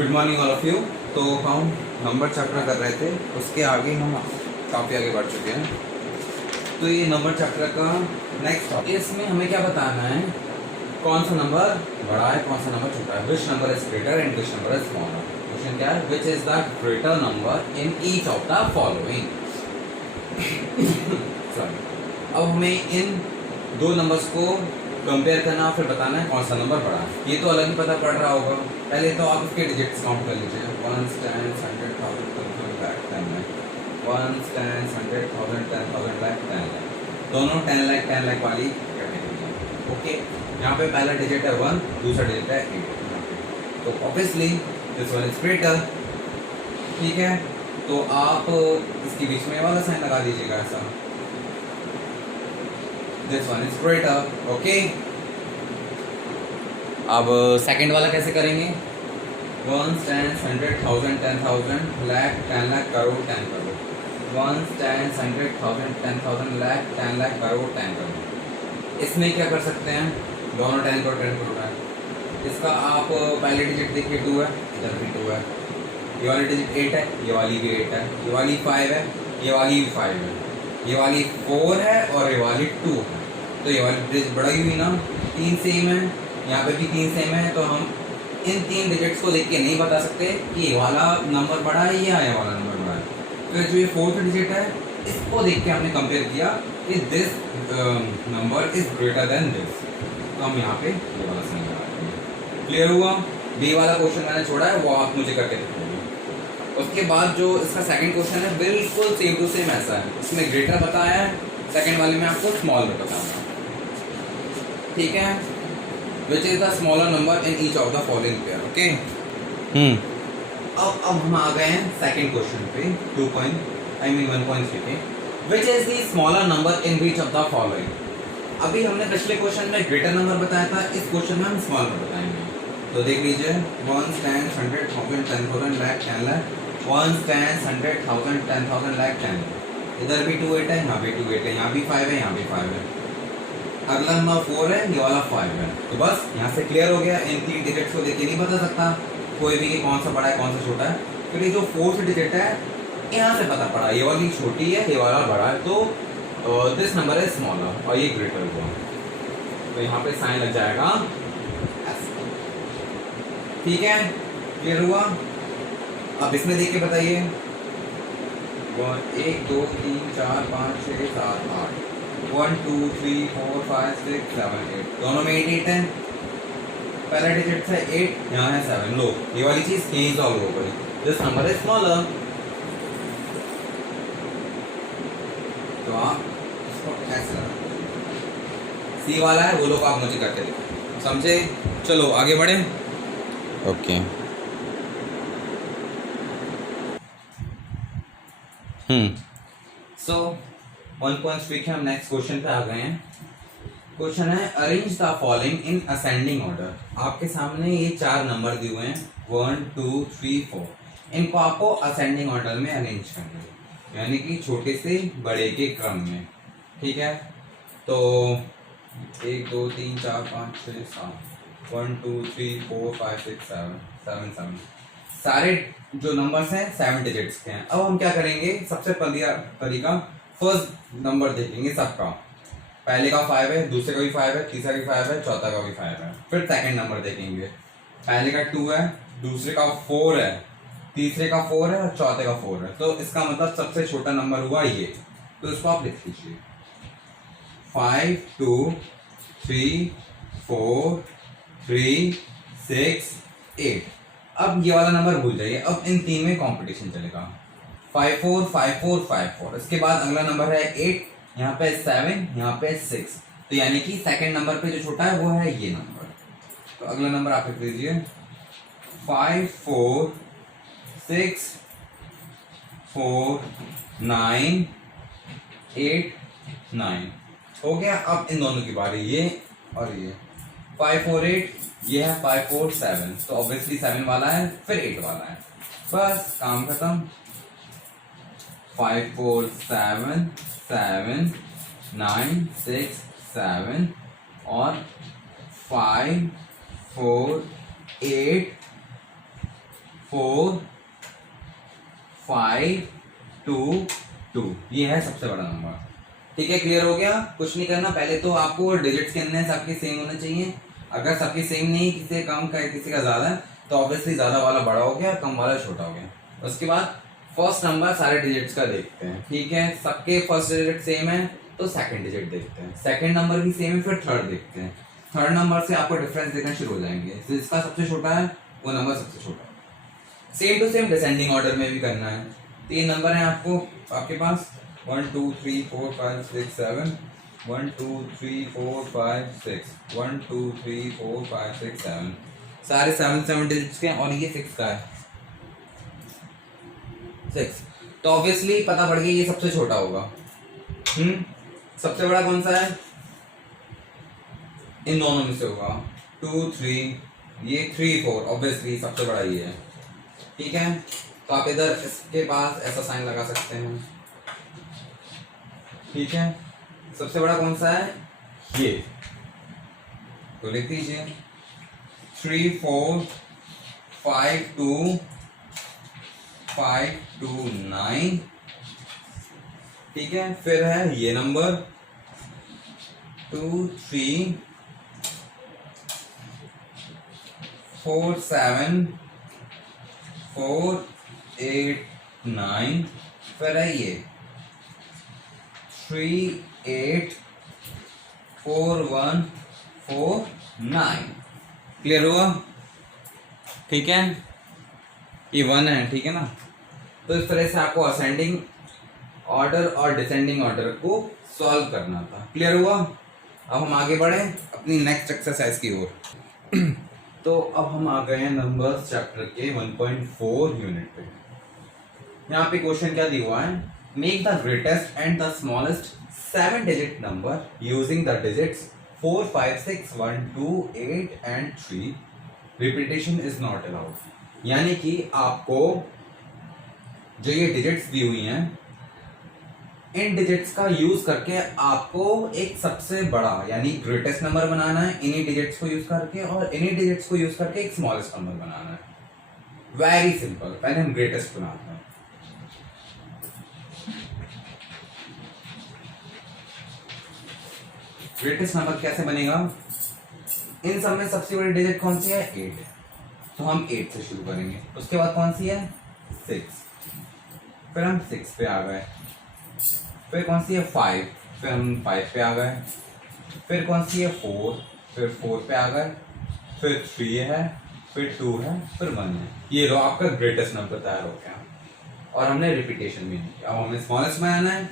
Good morning all of you. तो हम number chapter कर रहे थे, उसके आगे हम काफ़ी आगे बढ़ चुके हैं। तो ये नंबर चैप्टर का नेक्स्ट टॉपिक, इसमें हमें क्या बताना है, कौन सा नंबर बड़ा है, कौन सा नंबर छोटा है, which number is greater and which number is smaller. Question क्या है, which is the greater number in each of the following. अब हमें इन दो नंबर्स को कंपेयर करना, फिर बताना है कौन सा नंबर बड़ा है। ये तो अलग ही पता पड़ रहा होगा। पहले तो आप इसके डिजिट्स काउंट कर लीजिए, 1 10 100 1000 लाख 10 लाख, 1 10 100 1000 10,000 लाख 10 लाख, दोनों 10 लाख वाली कैटेगरी है। ओके, यहाँ पे पहला डिजिट है 1, दूसरा डिजिट है 8। तो obviously this one is greater. ठीक है, तो आप इसके बीच में वाला साइन लगा दीजिएगा ऐसा, this one is greater. Okay, अब सेकंड वाला कैसे करेंगे, 1 10 100 1000 10,000 लाख 10 लाख करोड़ 10 करोड़, 1 10 100 1000 10,000 लाख 10 लाख करोड़ 10 करोड़। इसमें क्या कर सकते हैं, दोनों 10 करोड़ 10 करोड़ है। इसका आप पहले डिजिट देखिए 2 है, इधर भी 2 है, ये वाली डिजिट 8 है, ये वाली भी 8 है, ये वाली 5 है, ये वाली भी 5 है, ये वाली 4 है और ये वाली 2 है। तो ये वाली डिजिट बढ़ी हुई ना, 3 सेम है, यहाँ पे भी 3 सेम है। तो हम इन 3 डिजिट्स को देख के नहीं बता सकते कि ये वाला नंबर बड़ा है या ये वाला नंबर बड़ा है। फिर जो ये 4th डिजिट है, इसको देख के हमने कंपेयर किया कि this number is greater than this. तो हम यहाँ पे ये वाला सही लगाते हैं। क्लियर हुआ। बी वाला क्वेश्चन मैंने छोड़ा है, वो आप मुझे करके दिखाइए। उसके बाद जो इसका सेकंड क्वेश्चन है, बिल्कुल सेम टू सेम ऐसा है। इसमें ग्रेटर बताया है, सेकंड वाले में आपको स्मॉलर बताऊंगा। ठीक है, which is the smaller number in each of the following pair. Okay, अब हम आ गए हैं सेकंड क्वेश्चन पे, 1.3 पे, which is the smaller number in which of the following. अभी हमने पिछले क्वेश्चन में ग्रेटर नंबर बताया था, इस क्वेश्चन में हम स्मॉलर बताएंगे। तो देख लीजिए, 1 10 100 1000 10,000 लाख 10 लाख, 1 10 100 1000 10,000 लाख 10 लाख। इधर भी 2 8 है, यहाँ भी 2 8 है, यहाँ भी 5 है, यहाँ भी 5 है। अगला नंबर 4 है, ये वाला 5 है। तो बस यहाँ से क्लियर हो गया। इन 3 डिजिट्स को देख के नहीं बता सकता कोई भी कि कौन सा बड़ा है कौन सा छोटा है। फिर ये जो 4th डिजिट है, यहाँ से पता पड़ा ये वाली छोटी है, ये वाला बड़ा है। तो दिस नंबर इज स्मॉलर और ये ग्रेटर हुआ। तो यहाँ पे साइन लग जाएगा। ठीक है, क्लियर हुआ। अब इसमें देख के बताइए, 1 2 3 4 5 6 7 8, 1 2 3 4 5 6 7 8, दोनों में 8 8 है। पहला डिजिट है 8, यहाँ है 7। लो, ये वाली चीज यही सॉल्व हो गई। This number is smaller. तो आप इसको ऐसे लगा, सी वाला है, वो लोग आप मुझे करके देखो, समझे। चलो आगे बढ़े। ओके, सो 1.3 के हम नेक्स्ट क्वेश्चन पे आ गए हैं। क्वेश्चन है, arrange the following in ascending order. आपके सामने ये 4 नंबर दिए हुए हैं, 1 2 3 4। इनको आपको असेंडिंग ऑर्डर में अरेंज करना है, यानी कि छोटे से बड़े के क्रम में। ठीक है, तो 1 2 3 4 5 6 7, 1 2 3 4 5 6 7 7 सारे जो नंबर्स हैं 7 डिजिट्स के हैं। अब हम क्या करेंगे, सबसे तरीका फर्स्ट नंबर देखेंगे सबका। पहले का 5 है, दूसरे का भी 5 है, तीसरा भी 5 है, चौथा का भी 5 है। फिर सेकंड नंबर देखेंगे, पहले का 2 है, दूसरे का 4 है, तीसरे का 4 है और चौथे का 4 है। तो इसका मतलब सबसे छोटा नंबर हुआ ये। तो इसको आप लिख लीजिए, 5 2 3 4 3 6 8। अब ये वाला नंबर भूल जाइए। अब इन 3 में कंपटीशन चलेगा, 5 4 5 4 5 4। इसके बाद अगला नंबर है 8, यहाँ पे 7, यहाँ पे 6। तो यानी कि सेकंड नंबर पे जो छोटा है वो है ये नंबर। तो अगला नंबर आप लिख लीजिए, 5 4 6 4 9 8 9। हो गया। अब इन दोनों की बारी, ये और ये, 5 4 8, ये है 5 4 7। तो ऑब्वियसली 7 वाला है, फिर 8 वाला है। बस काम खत्म। 5 4 7 7 9 6 7 और 5 4 8 4 5 2 2, ये है सबसे बड़ा नंबर। ठीक है, क्लियर हो गया। कुछ नहीं करना, पहले तो आपको डिजिट्स गिनने सबके सेम होने चाहिए। अगर सबके सेम नहीं, किसी का कम का किसी का ज्यादा, तो ऑब्वियसली ज्यादा वाला बड़ा हो गया, कम वाला छोटा हो गया। उसके बाद फर्स्ट नंबर सारे डिजिट्स का देखते हैं। ठीक है, सबके फर्स्ट डिजिट सेम है तो सेकंड डिजिट देखते हैं, सेकंड नंबर भी सेम है फिर थर्ड देखते हैं। थर्ड नंबर से आपको डिफरेंस देखना शुरू हो जाएंगे, तो जिसका सबसे छोटा है वो नंबर सबसे छोटा है। Same to same descending order में भी करना है। 3 नंबर है आपको आपके पास 1 2 3 4 5 6 7, 1 2 3 4 5 6, 1 2 3 4 5 6 7, सारे 7 डिजिट्स के, और ये 6 का है 6, तो ऑब्वियसली पता पड़ गया ये सबसे छोटा होगा। सबसे बड़ा कौन सा है? इन दोनों में से होगा 2 3, ये 3 4, ऑब्वियसली सबसे बड़ा ये है। ठीक है, तो आप इधर इसके पास ऐसा साइन लगा सकते हैं। ठीक है, सबसे बड़ा कौन सा है? ये, तो लिख दीजिए 3 4 5 2 5 2 9। ठीक है, फिर है ये नंबर 2 3 4 7 4 8 9, फिर है ये 3 8 4 1 4 9। क्लियर हुआ? ठीक है, ये 1 है। ठीक है ना, तो इस तरह से आपको असेंडिंग ऑर्डर और डिसेंडिंग ऑर्डर को सॉल्व करना था। क्लियर हुआ? अब हम आगे बढ़े अपनी नेक्स्ट एक्सरसाइज की ओर। तो अब हम आ गए हैं नंबर्स चैप्टर के 1.4 यूनिट पे। यहाँ पे क्वेश्चन क्या दिया हुआ है? Make the greatest and the smallest 7 digit number using the digits 4 5 6 1 2 8 and 3। Repetition is not allowed. यानी कि आपको जो ये डिजिट्स दी हुई हैं, इन डिजिट्स का यूज करके आपको एक सबसे बड़ा यानी ग्रेटेस्ट नंबर बनाना है इन्हीं डिजिट्स को यूज करके, और इन्हीं डिजिट्स को यूज करके एक स्मॉलेस्ट नंबर बनाना है। Very simple. पहले हम ग्रेटेस्ट बनाते हैं। ग्रेटेस्ट नंबर कैसे बनेगा? इन सब में सबसे बड़ी डिजिट कौन सी है? 8, तो हम 8 से शुरू करेंगे। उसके बाद कौन सी है? 6, फिर हम 6 पे आ गए। फिर कौन सी है? 5, फिर हम 5 पे आ गए। फिर कौन सी है? 4, फिर 4 पे आ गए। फिर 3 है, फिर 2 है, फिर 1 है। ये रो आपका ग्रेटेस्ट नंबर तैयार हो गया, और हमने रिपीटेशन भी नहीं किया। अब हमें स्मॉलेस्ट बनाना है,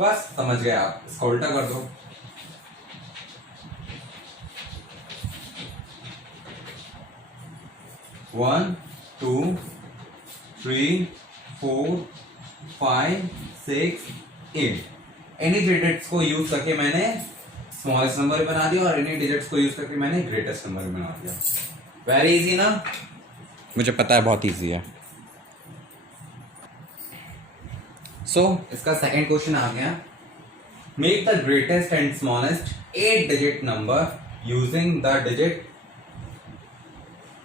बस समझ गए आप। इसका उल्टा कर दो। वन 2 3 4 5 6 8, इन्हीं डिजिट्स को यूज करके मैंने स्मॉलेस्ट नंबर बना दिया, और इन्हीं डिजिट्स को यूज करके मैंने ग्रेटेस्ट नंबर बना दिया। वेरी इजी ना? मुझे पता है बहुत इजी है। सो इसका सेकंड क्वेश्चन आ गया। Make the greatest and smallest 8 digit number using the digit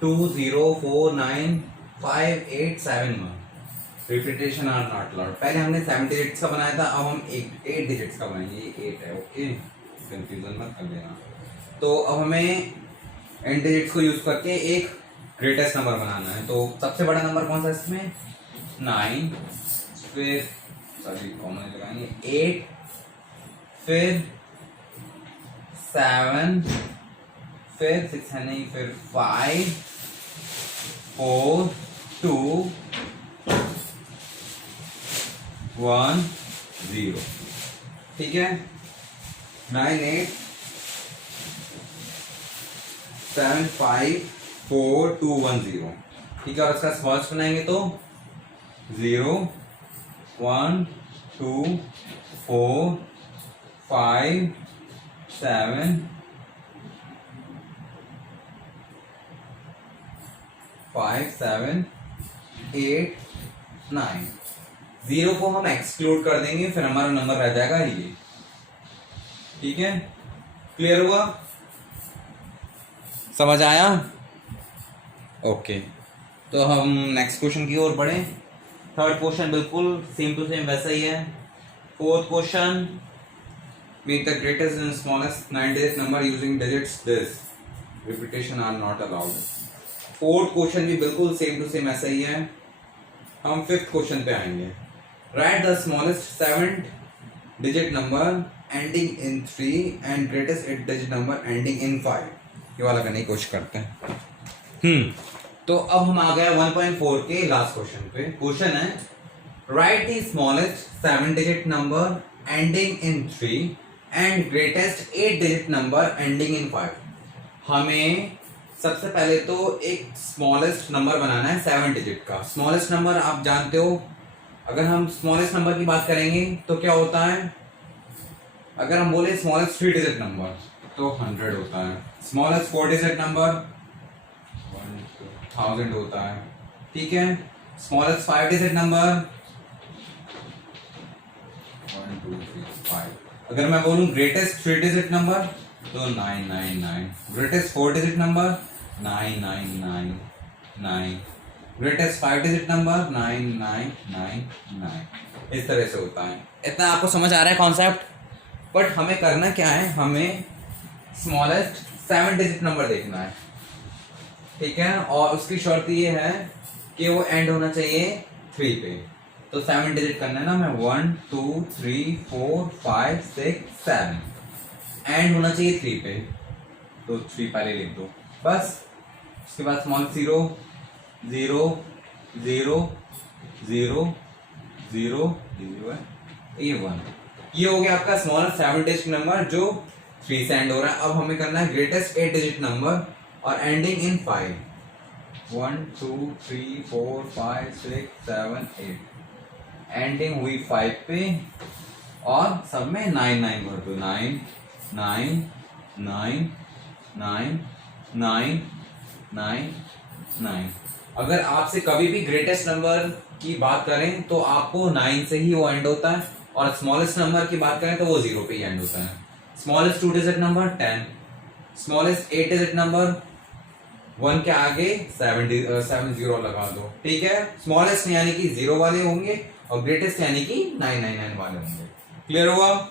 2 0 4 9 5 8 7 1। Repetition are not allowed. पहले हमने 7 डिजिट्स का बनाया था, अब हम 8 डिजिट्स का बनाएंगे। ये 8 है, ओके, कंफ्यूजन मत कर देना। तो अब हमें इन डिजिट्स को यूज करके एक ग्रेटेस्ट नंबर बनाना है। तो सबसे बड़ा नंबर कौन सा है इसमें? 9, फिर सॉरी कॉमन लगाएंगे 8, फिर 7, फिर 6 है नहीं, फिर 5 4 2 1 0। ठीक है, 9 8 7 5 4 2 1 0। ठीक है, और इसका स्मॉलेस्ट बनाएंगे तो 0 1 2 4 5 7 5 7 8 9। 0 को हम एक्सक्लूड कर देंगे, फिर हमारा नंबर रह जाएगा ये। ठीक है, क्लियर हुआ? समझ आया? ओके, तो हम नेक्स्ट क्वेश्चन की ओर बढ़े। थर्ड क्वेश्चन बिल्कुल सेम टू सेम वैसा ही है। Fourth question, make the greatest and smallest 9 digit number using digits this, repetition are not allowed. Fourth question भी बिल्कुल सेम टू सेम ऐसा ही है। हम फिफ्थ क्वेश्चन पे आएंगे। Right the smallest 7 digit number ending in 3 and greatest 8 digit number ending in 5। ये वाला करने की कोशिश करते हैं। तो अब हम आ गए 1.4 के लास्ट क्वेश्चन पे। क्वेश्चन है right the smallest 7 digit number ending in 3 and greatest 8 digit number ending in 5। हमें सबसे पहले तो एक स्मॉलेस्ट नंबर बनाना है 7 digit का। स्मॉलेस्ट नंबर आप जानते हो, अगर हम स्मॉलेस्ट नंबर की बात करेंगे तो क्या होता है, अगर हम बोले स्मॉलेस्ट 3 digit नंबर तो 100 होता है। स्मॉलेस्ट 4 digit नंबर 1000 होता है, ठीक है। Smallest 5 digit number 1 2 3 5। अगर मैं बोलूं ग्रेटेस्ट 3 digit नंबर तो 999। Greatest 4 digit number 9999। Greatest 5 digit number 9999। इस तरह से होता है। इतना आपको समझ आ रहा है कॉन्सेप्ट? बट हमें करना क्या है, हमें स्मॉलेस्ट 7 digit नंबर देखना है, ठीक है। और उसकी शर्त ये है कि वो एंड होना चाहिए 3 पे। तो 7 digit करना है ना, मैं 1 2 3 4 5 6 7, एंड होना चाहिए 3 पे, तो 3 पहले लिख दो बस। उसके बाद स्मॉल 0 0 0 0 0 ये 1। ये हो गया आपका स्मॉलेस्ट 7 digit नंबर जो 3 से एंड हो रहा है। अब हमें करना है ग्रेटेस्ट 8 digit नंबर और एंडिंग इन 5। 1 2 3 4 5 6 7 8, एंडिंग हुई 5 पे और सब में 9 9 भर दो। 9 9 9 9 9 9 9। अगर आपसे कभी भी ग्रेटेस्ट नंबर की बात करें तो आपको 9 से ही वो एंड होता है, और स्मॉलेस्ट नंबर की बात करें तो वो 0 पे ही एंड होता है। Smallest 2 digit number 10, smallest 8 digit number 1 के आगे 7 0 लगा दो, ठीक है। स्मॉलेस्ट यानी कि 0 वाले होंगे और ग्रेटेस्ट यानी कि 999 वाले होंगे। क्लियर हुआ?